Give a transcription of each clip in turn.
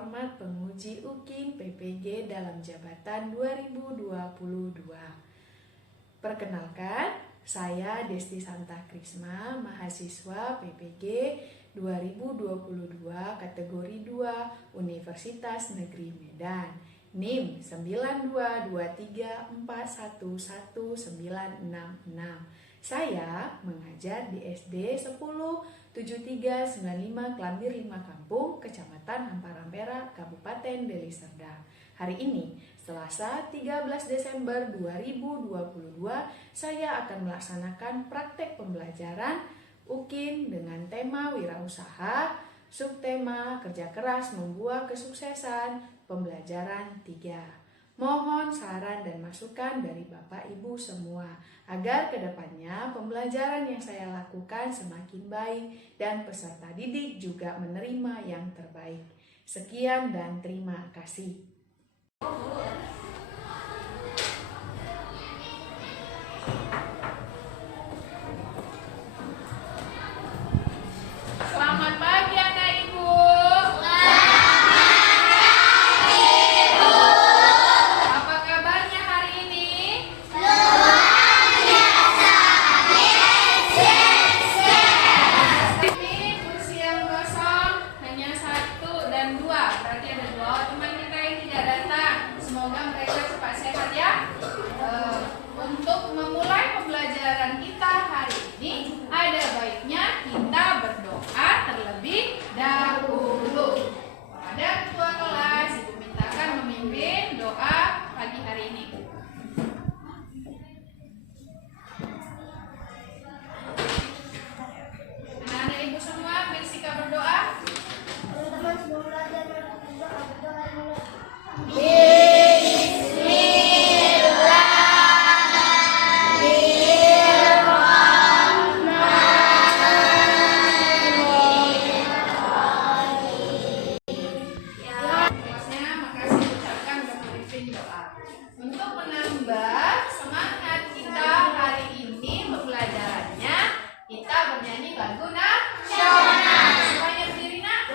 terhormat penguji UKIN PPG dalam jabatan 2022. Perkenalkan, saya Desti Santa Krisma, mahasiswa PPG 2022 kategori 2 Universitas Negeri Medan. NIM 9223411966. Saya mengajar di SD 107395 Klambir 5 Kampung, Kecamatan Hampara-Ampera, Kabupaten Deli Serdang. Hari ini, Selasa 13 Desember 2022, saya akan melaksanakan praktek pembelajaran UKIN dengan tema wirausaha, subtema kerja keras membuat kesuksesan, pembelajaran 3. Mohon saran dan masukan dari Bapak Ibu semua agar kedepannya pembelajaran yang saya lakukan semakin baik dan peserta didik juga menerima yang terbaik. Sekian dan terima kasih. Selamat pagi anak ibu. Apa kabarnya hari ini? Ini kursi yang kosong hanya 1 dan 2. Berarti ada 2 teman kita yang tidak datang. Semoga mereka cepat sehat ya. Untuk memulai pembelajaran kita hari ini, ada baiknya kita berdoa terlebih dahulu. Pada ketua kelas, Ibu mintakan memimpin doa pagi hari ini. Anak-anak ibu semua ambil sikap berdoa. Teman-teman sebelum belajar berdoa dulu. Kelasnya, makasih ucapkan udah memimpin doa. Untuk menambah semangat kita hari ini pembelajarannya, kita bernyanyi lagu nasional. Semuanya berdiri nak.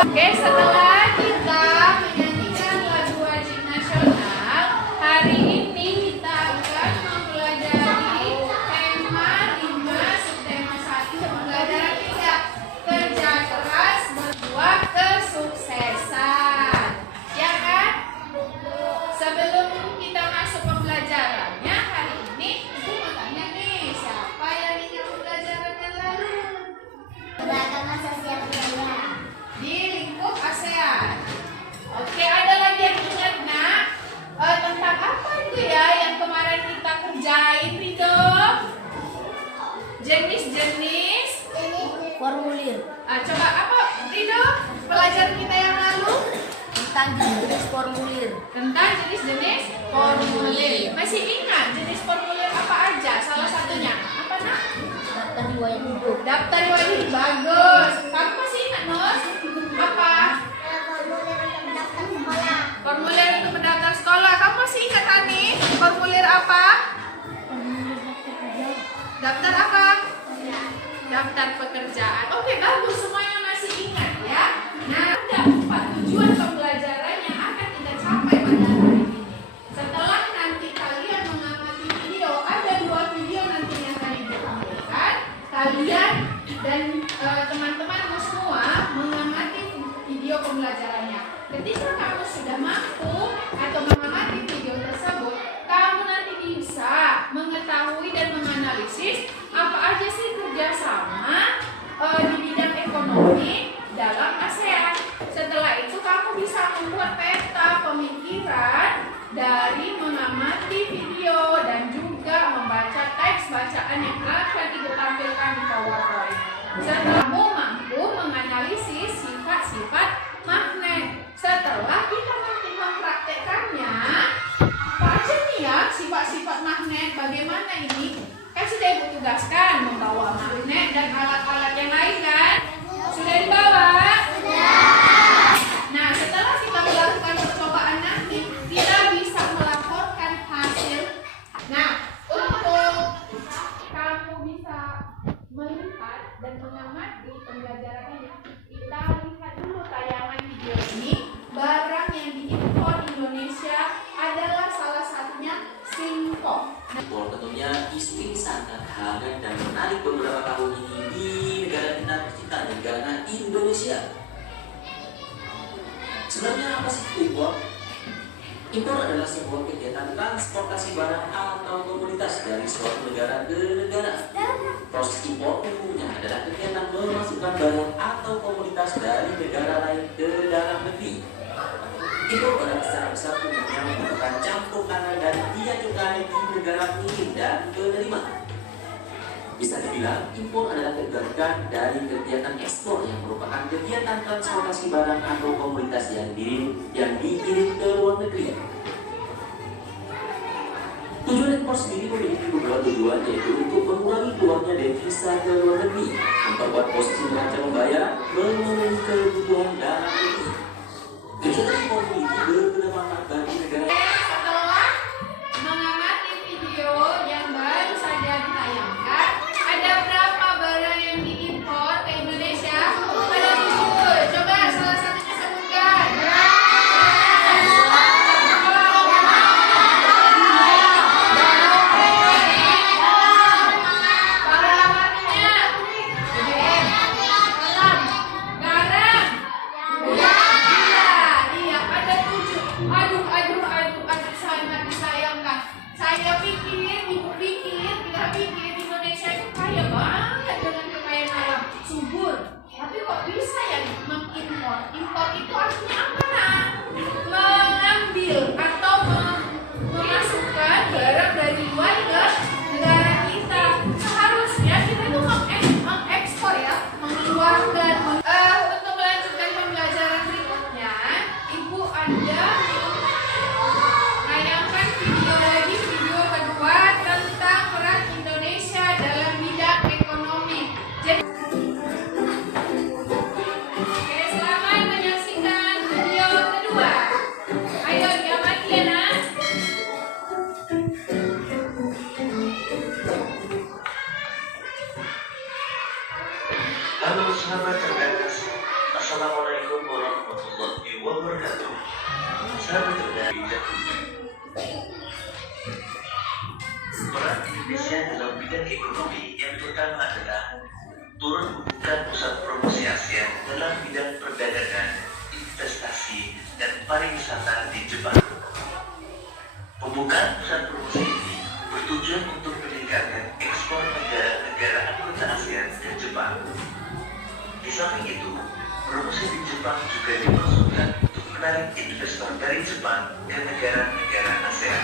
Oke, setelah kita menyanyikan lagu wajib nasional, hari ini kita akan mempelajari tema 5, subtema 1, pembelajaran 3, kerja keras membuat kesuksesan. Ya kan? Sebelum kita masuk pembelajarannya hari ini, Ibu mau tanya nih, siapa yang ingat pembelajaran yang lalu? Beragam sosial budaya. Di lingkup ASEAN. Oke, ada lagi yang ingat nak? Tentang apa itu ya yang kemarin kita kerjain itu? Jenis-jenis. Formulir Coba apa itu pelajaran kita yang lalu? tentang jenis formulir. Tentang jenis-jenis formulir. Masih ingat jenis formulir apa aja? Salah satunya apa nak? Daftar riwayat hidup. Daftar riwayat hidup. Bagus. Kamu masih ingat Nos? Apa? Formulir untuk mendaftar sekolah. Formulir untuk mendaftar sekolah. Kamu masih ingat Hani? Formulir apa? Daftar apa? Daftar pekerjaan. Oke, bagus. Semuanya masih ingat ya. Nah, ada 4 tujuan pembelajaran yang akan kita capai pada hari ini. Setelah nanti kalian mengamati video, ada 2 video nanti yang akan Ibu tampilkan. Kalian dan teman-teman semua mengamati video pembelajarannya. Ketika kamu sudah mampu atau mengamati video tersebut, kamu nanti bisa mengetahui dan menganalisis apa aja sih kerjasama di bidang ekonomi dalam ASEAN. Setelah itu kamu bisa membuat peta pemikiran dari mengamati video dan juga membaca teks bacaan yang akan Ibu tampilkan di PowerPoint. Setelah kamu mampu menganalisis sifat-sifat magnet. Setelah kita nanti mempraktekannya, apa aja nih ya sifat-sifat magnet, bagaimana ini? Kan sudah Ibu tugaskan membawa magnet dan alat-alat yang lain kan? Sudah Impor tentunya isu sangat hangat dan menarik beberapa tahun ini di negara kita tercinta, negara Indonesia. Sebenarnya apa sih impor? Impor adalah sebuah kegiatan transportasi barang atau komoditas dari suatu negara ke negara. Proses impor umumnya adalah kegiatan memasukkan barang atau komoditas dari negara lain ke dalam negeri. Impor barang secara besar umumnya merupakan campur tangan dari tiga cukai di negara pengirim dan penerima. Bisa dibilang, impor adalah kebalikan dari kegiatan ekspor yang merupakan kegiatan transportasi barang atau komoditas yang dikirim ke luar negeri. Tujuan ekspor sendiri memiliki beberapa tujuan, yaitu untuk mengurangi keluarnya devisa ke luar negeri, memperkuat posisi neraca pembayaran, memenuhi kebutuhan dalam negeri. Kegiatan impor memiliki beberapa manfaat bagi negara. Setelah mengamati video yang baru saja ditayangkan, ada berapa barang yang diimpor ke Indonesia? Ada 7. Coba salah satunya sebutkan. Impor itu artinya apa, nak? Mengambil atau memasukkan barang dari luar ke negara kita. Seharusnya kita itu mengekspor ya, mengeluarkan. Untuk melanjutkan pembelajaran berikutnya, Ibu Anda menayangkan video kedua tentang peran Indonesia dalam bidang ekonomi. Jadi, selamat menyaksikan video kedua. Ayo diamati ya, nak. Halo sahabat cerdas, Assalamualaikum warahmatullahi wabarakatuh. Sahabat cerdas, peran Indonesia dalam bidang ekonomi yang pertama adalah turut membuka pusat promosi ASEAN dalam bidang perdagangan, investasi, dan pariwisata di Jepang. Pembukaan pusat promosi ini bertujuan untuk meningkatkan ekspor negara-negara anggota ASEAN ke Jepang. Di samping itu, promosi di Jepang juga dimaksudkan untuk menarik investor dari Jepang ke negara-negara ASEAN.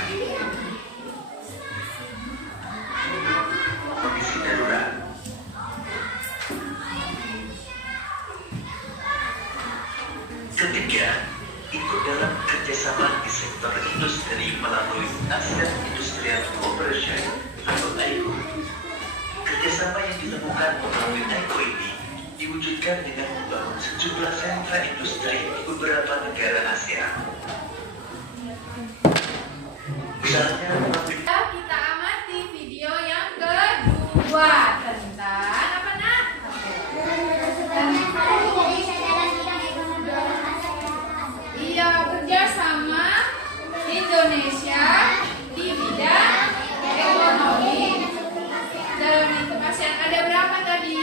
Kondisi darurat. Ketiga, ikut dalam kerjasama di sektor industri melalui ASEAN Industrial Cooperation atau AICO. Kerjasama yang ditemukan melalui AICO ini diwujudkan dengan membangun sejumlah sentra industri di beberapa negara ASEAN. Misalnya, Kita amati video yang kedua tentang apa, nak? Iya, kerjasama Indonesia di bidang ekonomi dalam lingkup ASEAN. Ada berapa tadi?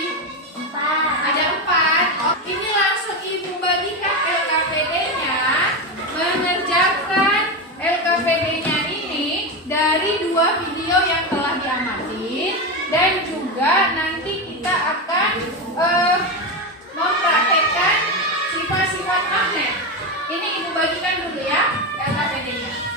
Ada 4. Ini langsung Ibu bagikan LKPD-nya, mengerjakan LKPD-nya ini dari 2 video yang telah diamati, dan juga nanti kita akan mempraktekkan sifat-sifat magnet. Ini Ibu bagikan dulu ya LKPD-nya.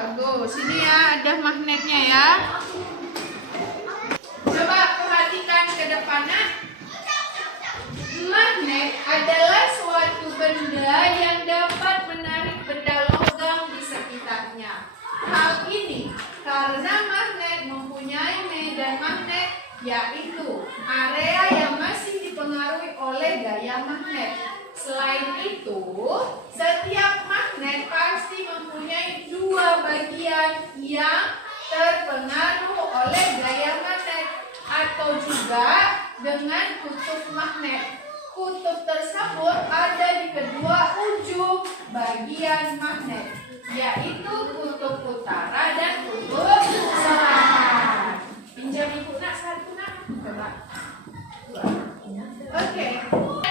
bagus. Ini ya ada magnetnya ya. Coba perhatikan ke depannya. Magnet adalah suatu benda yang dapat menarik benda logam di sekitarnya. Hal ini karena magnet mempunyai medan magnet, yaitu area yang masih dipengaruhi oleh gaya magnet. Selain itu, setiap magnet pasti mempunyai dua bagian yang terpengaruh oleh gaya magnet atau juga dengan kutub magnet. Kutub tersebut ada di kedua ujung bagian magnet, yaitu kutub utara dan kutub selatan. Pinjam ibu nak satu nak. Coba. Oke.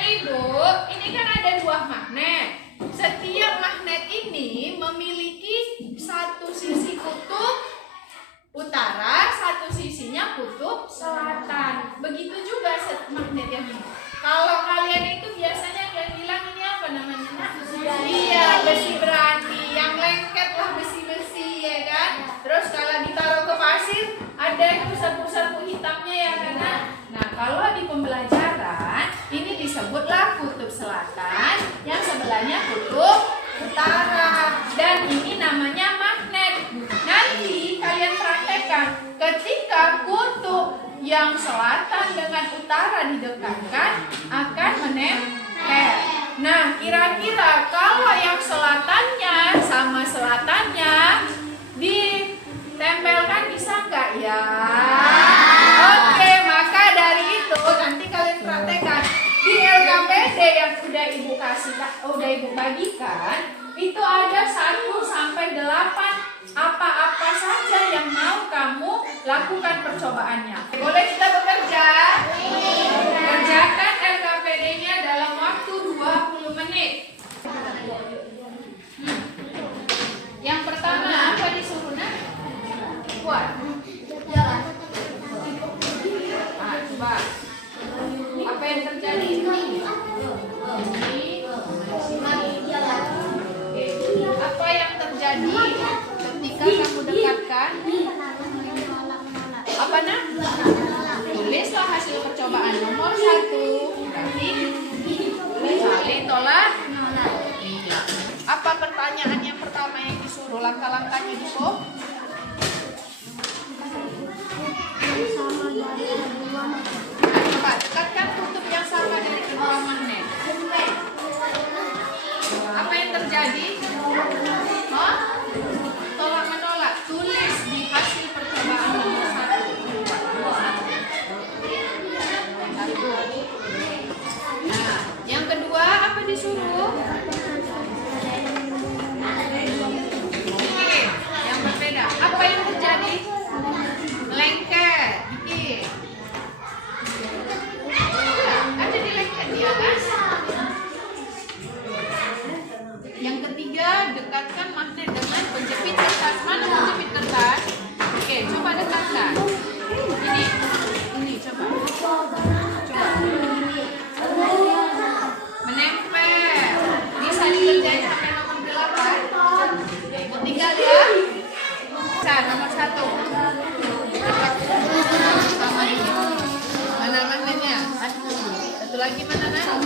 Ibu, ini kan ada dua magnet. Setiap magnet ini memiliki satu sisi kutub utara, satu sisinya kutub selatan. Begitu juga magnet yang ini. Kalau kalian itu biasanya kalian bilang ini apa namanya? Iya, besi berani. Yang lengket lah besi-besi ya kan. Terus kalau ditaruh ke pasir ada pusat-pusat hitamnya ya kan. Nah, kalau di pembelajaran ini disebutlah kutub selatan, yang sebelahnya kutub utara, dan ini namanya magnet. Nanti kalian praktekkan ketika kutub yang selatan dengan utara didekatkan akan menempel. Nah, kira-kira kalau yang selatannya sama selatannya ditempelkan bisa nggak ya? Oke, maka dari itu nanti kalian praktekkan di LKPD yang udah ibu bagikan itu ada 1 sampai 8 apa-apa saja yang mau kamu lakukan percobaannya. Boleh kita bekerja? Kerjakan LKPD-nya dalam waktu 20 menit. Yang pertama apa disuruh nak? Buat. Coba. Apa yang terjadi? Apa yang terjadi ketika kamu dekatkan? Apa nak? Tulislah hasil percobaan nomor 1. Berarti saling tolak. Iya. Apa pertanyaan yang pertama yang disuruh? Langkah-langkahnya disuruh? Coba dekatkan kutub yang sama dari kedua magnet. Apa yang terjadi? Oh? Tolak menolak. Tulis di hasil percobaan nomor 1. Nah, yang kedua apa disuruh? Oke, yang berbeda. Apa yang terjadi? Melengket. Dikit. Ada di lengket dia kan? Yang ketiga, dekatkan magnet dengan penjepit kertas. Mana penjepit kertas? Oke, coba dekatkan. Ini coba. Menempel. Bisa dikerjain sampai nomor 8. Ibu tinggal ya. Nomor 1. Sama ini. Mana magnetnya? Satu lagi mana nak?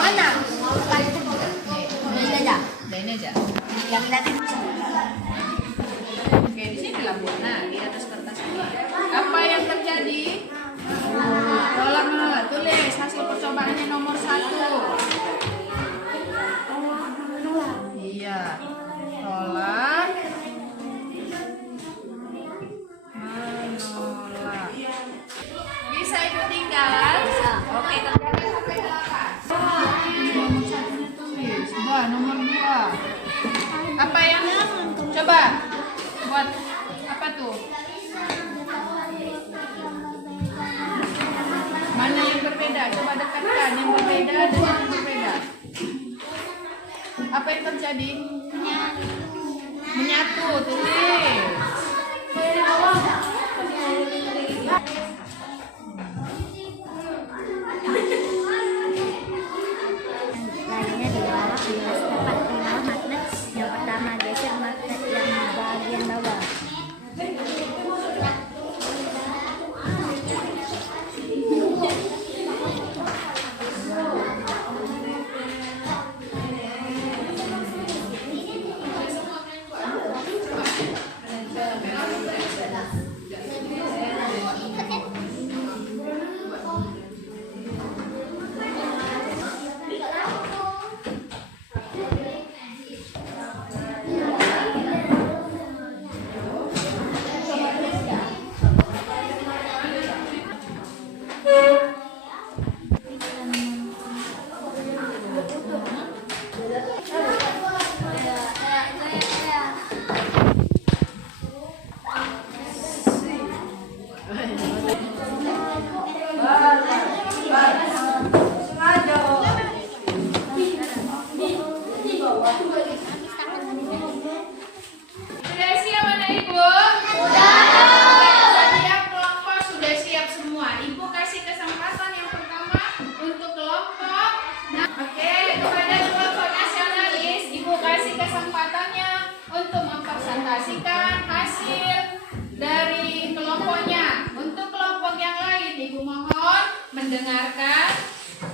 Mana? Ini aja. Yang tadi. Oke, di sini lah Bu. Nah, di atas kertas ini. Apa yang terjadi? Tolak menolak. Tulis hasil percobaannya nomor 1. Iya. Tolak. Menolak. Bisa Ibu tinggal? Oke, kerjakan sampai 8. Nomor 1-nya tulis. Coba nomor 2. Apa yang? Coba. Buat apa tuh? Mana yang berbeda? Coba dekatkan yang berbeda dengan yang berbeda. Apa yang terjadi? Menyatu. Tulis. Larinya di bawah, dapat mengenal magnet. Yang pertama geser magnet yang Ibu? Sudah siap kelompok, sudah siap semua. Ibu kasih kesempatan yang pertama untuk kelompok. Nah, oke, kepada kelompok nasionalis, Ibu kasih kesempatannya untuk mempresentasikan hasil dari kelompoknya. Untuk kelompok yang lain, Ibu mohon mendengarkan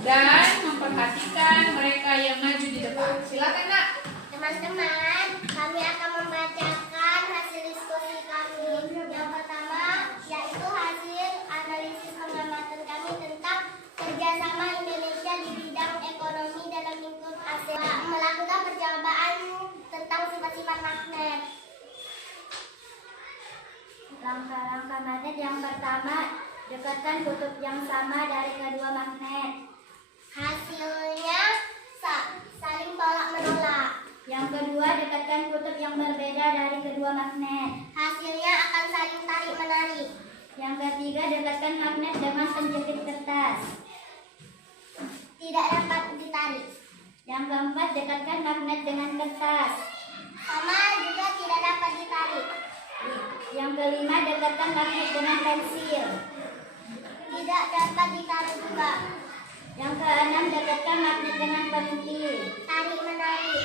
dan memperhatikan mereka yang maju di depan. Silakan, Nak. Teman-teman, kami akan membacakan hasil diskusi kami. Yang pertama, yaitu hasil analisis pengamatan kami tentang kerjasama Indonesia di bidang ekonomi dalam lingkup ASEAN. Melakukan percobaan tentang sifat-sifat magnet. Langkah-langkah magnet yang pertama, dekatkan kutub yang sama dari kedua magnet. Hasilnya saling tolak menolak. Yang kedua, dekatkan kutub yang berbeda dari kedua magnet. Hasilnya akan saling tarik menarik. Yang ketiga, dekatkan magnet dengan penjepit kertas. Tidak dapat ditarik. Yang keempat, dekatkan magnet dengan kertas. Sama juga tidak dapat ditarik. Yang kelima, dekatkan magnet dengan pensil. Tidak dapat ditarik juga. Yang keenam, dekatkan magnet dengan pentil. Tarik menarik.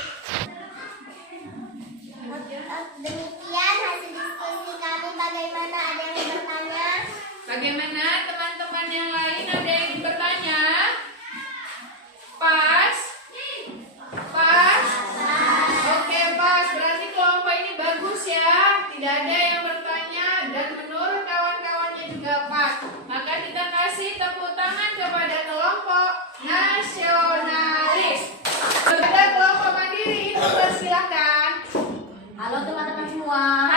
Demikian hasil diskusi kami. Bagaimana, ada yang bertanya? Bagaimana teman-teman yang lain, ada yang ingin bertanya? Pas? Pas? Oke, pas. Berarti kelompok ini bagus ya. Tidak ada yang bertanya dan menurut kawan-kawannya juga pas. Maka kita kasih tepuk tangan kepada kelompok nasionalis. Kepada kelompok mandiri, itu persilakan. Halo teman-teman semua.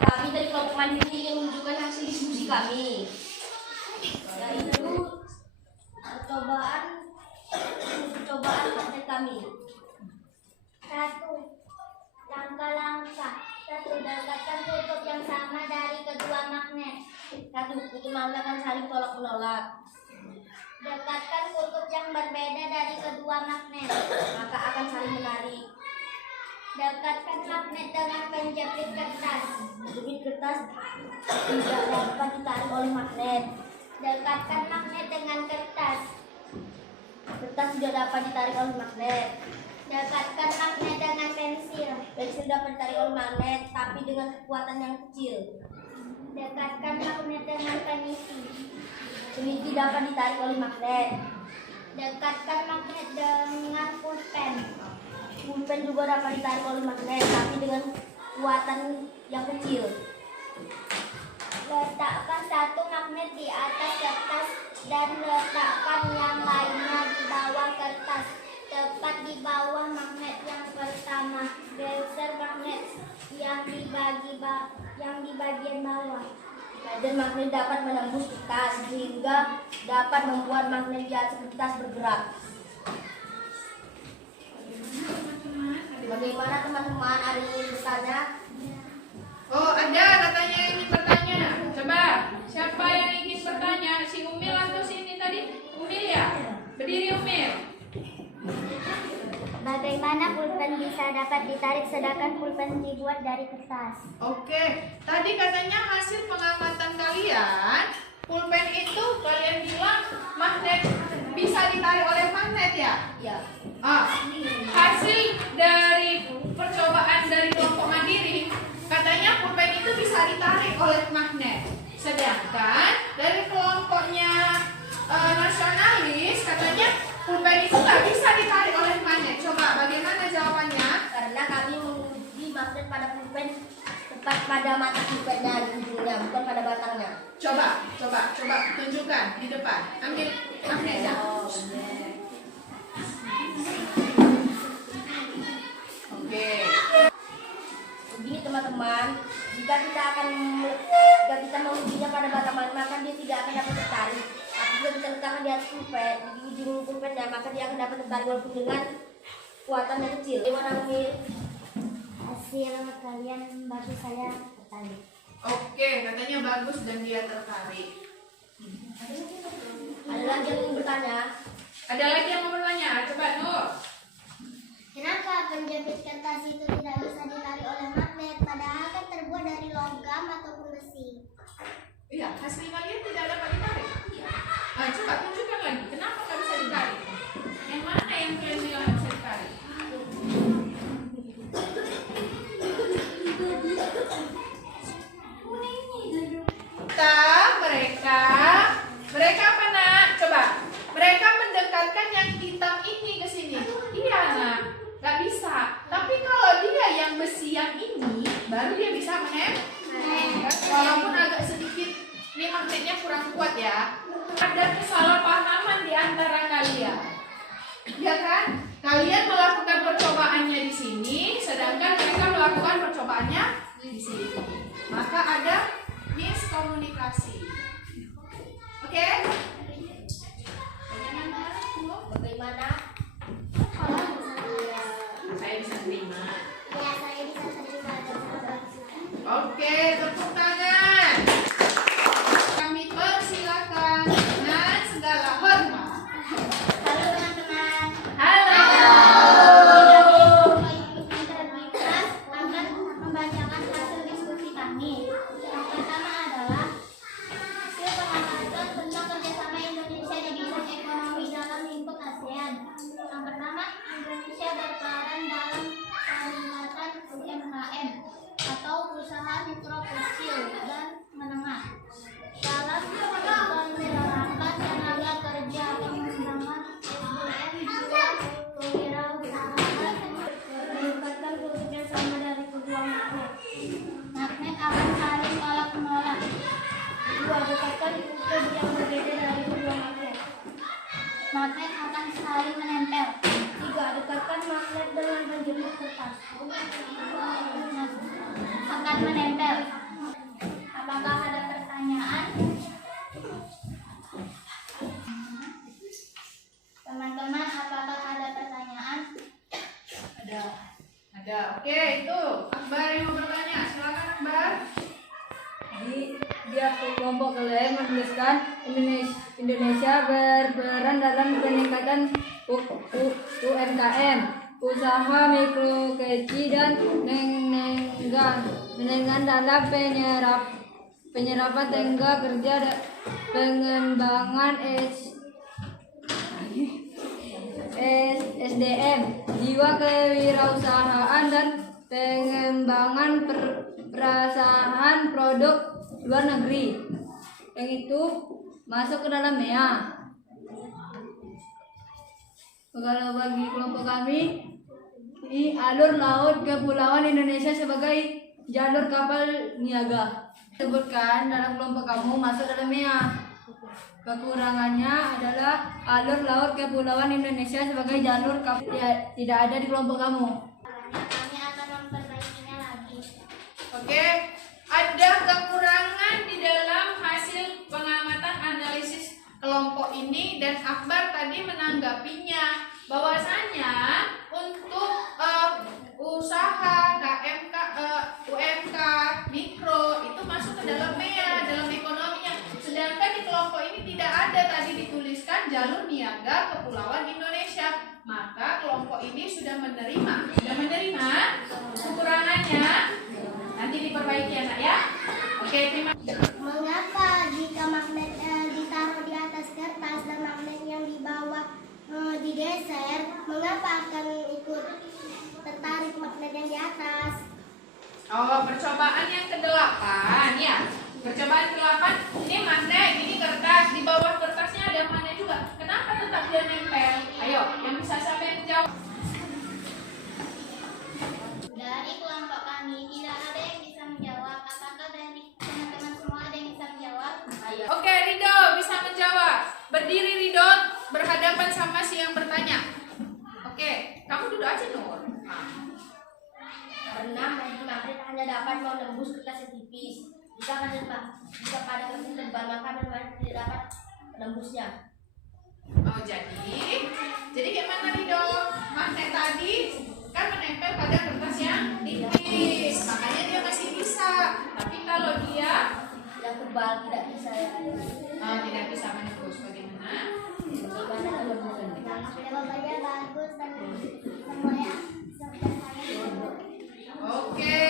Kami dari kelompok mandiri ingin menunjukkan hasil diskusi kami, yaitu percobaan magnet kami. 1. Langkah-langkah. 1. Dekatkan kutub yang sama dari kedua magnet. 1. Kutub magnet akan saling tolak menolak. Dekatkan kutub yang berbeda dari kedua magnet, maka akan saling menarik. Dekatkan magnet dengan penjepit kertas. Penjepit kertas tidak dapat ditarik oleh magnet. Dekatkan magnet dengan kertas. Kertas tidak dapat ditarik oleh magnet. Dekatkan magnet dengan pensil. Pensil dapat ditarik oleh magnet, tapi dengan kekuatan yang kecil. Dekatkan magnet dengan peniti. Peniti dapat ditarik oleh magnet. Dekatkan magnet dengan pulpen. Pulpen juga dapat ditarik oleh magnet, tapi dengan kekuatan yang kecil. Letakkan satu magnet di atas kertas dan letakkan yang lainnya di bawah kertas, tepat di bawah magnet yang pertama. Geser magnet yang di bagian bawah. Dan magnet dapat menembus kertas sehingga dapat membuat magnet di atas kertas bergerak. Bagaimana teman-teman, ada yang ingin bertanya? Oh, ada katanya yang ingin bertanya. Coba, siapa yang ingin bertanya? Si Umil atau si ini tadi? Umil ya? Berdiri Umil. Bagaimana pulpen bisa dapat ditarik sedangkan pulpen dibuat dari kertas? Oke, tadi katanya hasil pengamatan kalian, pulpen itu kalian bilang magnet bisa ditarik oleh magnet ya? Ya. Hasil dari percobaan dari kelompok mandiri, katanya pulpen itu bisa ditarik oleh magnet. Sedangkan dari kelompoknya nasionalis, katanya pulpen itu nggak bisa ditarik oleh magnet. Coba bagaimana jawabannya? Karena kami menguji magnet pada pulpen tepat pada mata pulpennya di ujungnya, bukan pada batangnya. Coba tunjukkan di depan. Ambil magnetnya. Oke. Begini teman-teman, jika kita mengujinya pada batang magnet, maka dia tidak akan dapat tertarik. Apabila kita letakkan di atas pulpen, di ujung pulpennya, maka dia akan dapat tertarik walaupun dengan kekuatan yang kecil. Bagaimana Umil? Hasil kalian bagus, saya tertarik. Oke, katanya bagus dan dia tertarik. Ada lagi yang ingin bertanya? Ada lagi yang mau bertanya? Coba Nur. Kenapa penjepit kertas itu tidak bisa ditarik oleh magnet? magnet, padahal kan terbuat dari logam ataupun besi. Iya, hasil kalian tidak dapat ditarik. Iya. Nah, coba tunjukkan lagi. Kenapa nggak bisa ditarik? Yang mana yang kalian bilang nggak bisa ditarik? Mereka apa nak? Coba. Mereka mendekatkan yang hitam ini ke sini. Iya nak, nggak bisa. Tapi kalau dia yang besi yang ini, baru dia bisa menempel. Walaupun agak sedikit, ini magnetnya kurang kuat ya. Ada kesalahpahaman di antara kalian. Ya kan? Kalian melakukan percobaannya di sini, sedangkan mereka melakukan percobaannya di sini. Maka ada miskomunikasi. Oke? Bagaimana? Saya bisa terima. Ya, saya bisa terima dan sahabat. Oke, tepuk tangan. Kami persilakan dengan segala hormat. Halo teman-teman. Halo. Integritas akan membacakan hasil diskusi kami. Yang pertama adalah hasil pengamatan tentang kerjasama Indonesia di bidang ekonomi dalam lingkup ASEAN. Yang pertama, Indonesia berperan dalam peningkatan UMKM atau usaha mikro kecil dan menengah dalam penerapan tenaga kerja, pengembangan SDM juga kewirausahaan, meningkatkan kultur sama dari kedua magnet. Magnet akan saling tolak menolak. Dua, dekatkan kutub yang berbeda dari kedua magnet. Magnet akan saling menempel. Tiga, dekatkan magnet dengan berjemur kertas. Akan menempel. Apakah ada pertanyaan? Teman-teman, apakah ada pertanyaan? Ada. Oke, itu Akbar yang mau bertanya. Silakan Akbar. Di kelompok kalian menuliskan Indonesia berperan dalam peningkatan UMKM, usaha mikro kecil dan menengah dalam penyerapan tenaga kerja dan pengembangan SDM, jiwa kewirausahaan dan pengembangan perasaan produk luar negeri. Yang itu masuk ke dalam MEA. Kalau bagi kelompok kami, ini alur laut Kepulauan Indonesia sebagai jalur kapal niaga. Sebutkan dalam kelompok kamu masuk dalam MEA. Kekurangannya adalah alur laut Kepulauan Indonesia sebagai jalur kapal tidak ada di kelompok kamu. Kami akan memperbaikinya lagi. Oke, ada kekurangan di dalam hasil pengamatan analisis kelompok ini dan Akbar tadi menanggapinya bahwasanya untuk usaha KMK, UMK, mikro itu masuk ke dalam MEA, dalam ekonominya. Sedangkan di kelompok ini tidak ada tadi dituliskan jalur niaga Kepulauan Indonesia. Maka kelompok ini sudah menerima kekurangannya. Nanti diperbaiki anak ya. Oke, terima kasih. Mengapa jika magnet ditaruh di atas kertas dan magnet yang di bawah digeser, mengapa akan ikut tertarik magnet yang di atas? Oh, percobaan yang ke-8 ya. Percobaan ke-8, ini magnet, ini kertas. Di bawah kertasnya ada magnet juga. Kenapa tetap dia nempel? Ayo, yang bisa siapa yang jawab? Dari kelompok kami tidak ada yang bisa menjawab. Apakah dari teman-teman semua ada yang bisa menjawab? Ayo. Oke, Ridho bisa menjawab. Berdiri Ridho, berhadapan sama si yang bertanya. Oke, kamu duduk aja Nur. Karena magnet hanya dapat menembus kertas yang tipis. Jika pada kertas tebal maka magnet tidak dapat menembusnya. Oh, jadi gimana Ridho? Magnet tadi kan menempel pada kertas yang tipis, makanya dia masih bisa. Tapi kalau dia Yang tebal tidak bisa. tidak bisa menembus, bagaimana? Bagaimana menembusnya? Jawabannya bagus dan semuanya. Oke,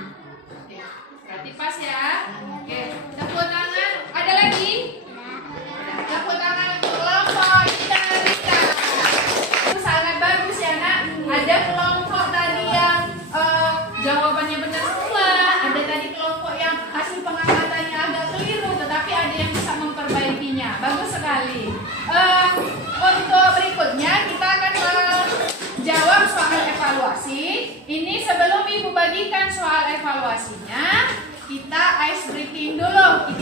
Oke, berarti pas ya. Oke, tepuk tangan. Ada lagi? Tepuk tangan untuk kelompok Ida Rika. Itu sangat bagus ya nak. Ada kelompok tadi yang jawabannya benar semua. Ada tadi kelompok yang hasil pengangkatannya agak keliru, tetapi ada yang bisa memperbaikinya. Bagus sekali. Untuk berikutnya kita akan jawab soal evaluasi. Ini sebelum Ibu bagikan soal evaluasinya, kita ice breaking dulu.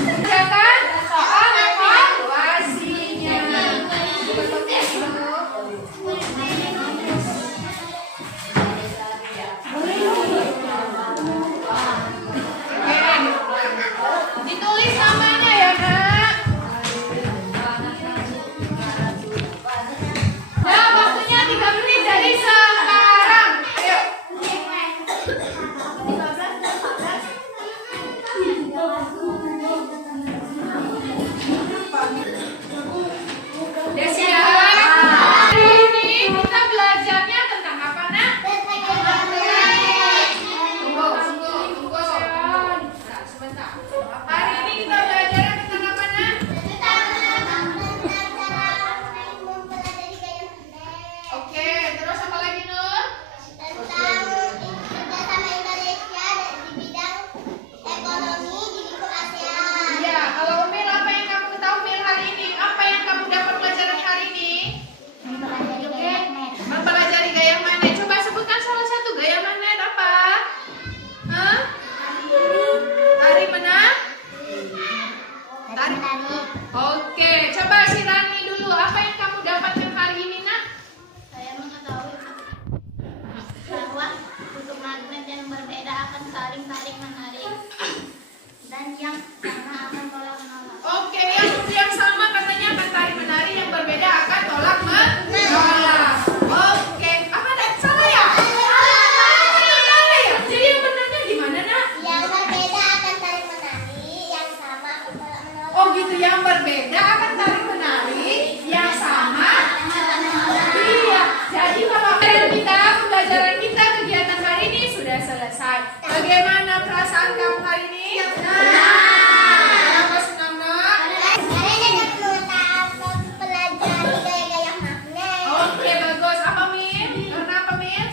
Kerjakan soal evaluasinya. Ditulis namanya ya nak. Nah, waktunya 3 menit dari sekarang. Ayo. Udah siap? Hari ini kita belajarnya tentang apa nak? Tunggu. Nah, sebentar. Hari ini kita belajar tentang apa nak? Oke, terus apa lagi Nur? Iya, kalau Umil apa yang kamu tahu Umil hari ini? Apa yang kamu dapat pelajaran hari ini? Mempelajari gaya magnet. Coba sebutkan salah satu gaya magnet apa? Hah? Tari mana? Tari. Oke, coba si Rani dulu. Apa yang kamu dapatkan hari ini nak? Saya mengetahui bahwa kutub magnet yang berbeda akan saling menarik dan yang sama akan tolak menolak. Oke, yang sama katanya akan tarik menarik, yang berbeda akan tolak menolak. Oke, apa ada salah ya? Salah ya? Jadi yang benarnya gimana nak? Yang berbeda akan tarik menarik, yang sama akan tolak menolak. Oh gitu, yang berbeda akan tarik menarik, yang sama. Iya, jadi kalau pembelajaran kita kegiatan hari ini sudah selesai. Bagaimana perasaan kamu hari ini? Kenapa senang nak? Pelajari gaya-gaya magnet. Oke bagus. Apa Mir? Karena apa Mir?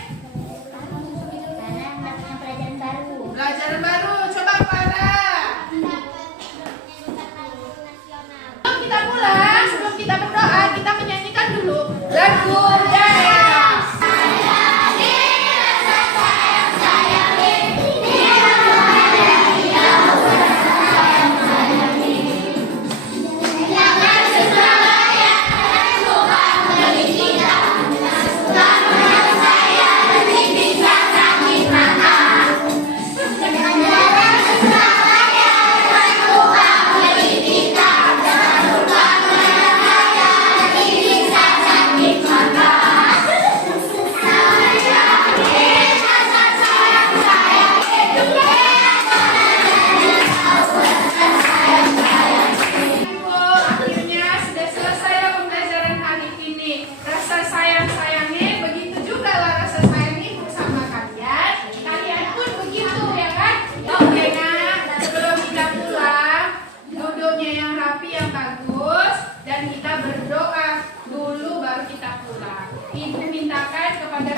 Karena namanya pelajaran baru. Pelajaran baru. Coba Clara. Sebelum kita pulang, sebelum kita berdoa, kita menyanyikan dulu lagu daerah. Akhirnya sudah selesai ya pembelajaran hari ini. Rasa sayang-sayangnya begitu juga lah rasa sayang ibu sama kalian. Kalian pun begitu ya kan? Oke nak, sebelum kita pulang, duduknya yang rapi, yang bagus, dan kita berdoa dulu baru kita pulang. Ibu mintakan kepada